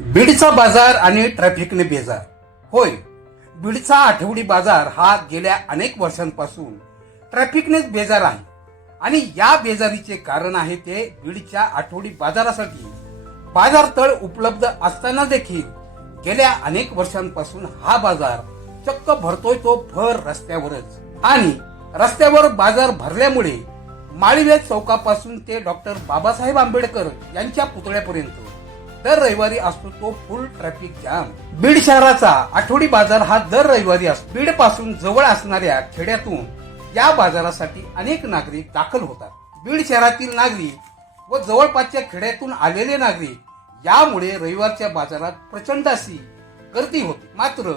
बीडचा बाजार आणि ट्रॅफिकने बेजार. होय बीडचा आठवडी बाजार हा गेल्या अनेक वर्षांपासून ट्रॅफिकनेच बेजार आहे. आणि या बेजारीचे कारण आहे ते बीडच्या आठवडी बाजारासाठी बाजारतळ उपलब्ध असताना देखील गेल्या अनेक वर्षांपासून हा बाजार चक्क भरतोय तो भर रस्त्यावरच. आणि रस्त्यावर बाजार भरल्यामुळे माळीवेद चौकापासून ते डॉक्टर बाबासाहेब आंबेडकर यांच्या पुतळ्यापर्यंत दर रविवारी असतो तो फुल ट्रॅफिक जाम बीड शहराचा आठवडी बाजार हा दर रविवारी असतो बीडपासून जवळ असणाऱ्या खेड्यातून या बाजारासाठी अनेक नागरिक दाखल होतात. बीड शहरातील नागरिक व जवळपासच्या खेड्यातून आलेले नागरिक यामुळे रविवारच्या बाजारात प्रचंड अशी गर्दी होती. मात्र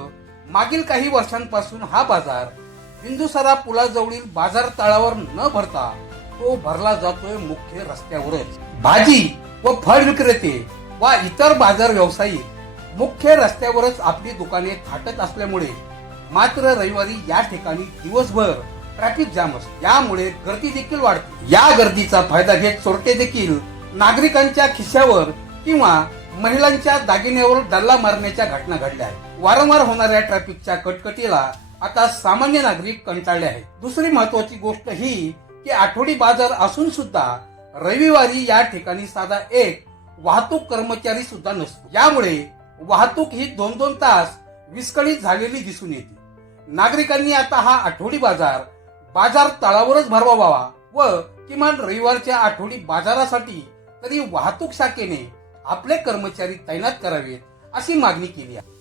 मागील काही वर्षांपासून हा बाजार हिंदुसरा पुलाजवळील बाजार तळावर न भरता तो भरला जातोय मुख्य रस्त्यावरच. भाजी व फळ विक्रेते व इतर बाजार व्यावसायिक मुख्य रस्त्यावरच आपली दुकाने थाटत असल्यामुळे मात्र रविवारी या ठिकाणी दिवसभर ट्रॅफिक जाम असतो. यामुळे गर्दी देखील वाढते. या गर्दीचा फायदा घेत चोरटे देखील नागरिकांच्या खिशावर किंवा महिलांच्या दागिन्यावर डल्ला मारण्याच्या घटना घडल्या आहेत. वारंवार होणाऱ्या ट्रॅफिकच्या कटकटीला आता सामान्य नागरिक कंटाळले आहेत. दुसरी महत्वाची गोष्ट ही की आठवडी बाजार असून सुद्धा रविवारी या ठिकाणी साधा एक वाहतूक कर्मचारी सुद्धा नसतो. यामुळे वाहतूक ही दोन दोन तास विस्कळीत झालेली दिसून येते. नागरिकांनी आता हा आठवडी बाजार बाजार तळावरच भरवावा व किमान रविवारच्या आठवडी बाजारासाठी तरी वाहतूक शाखेने आपले कर्मचारी तैनात करावेत अशी मागणी केली आहे.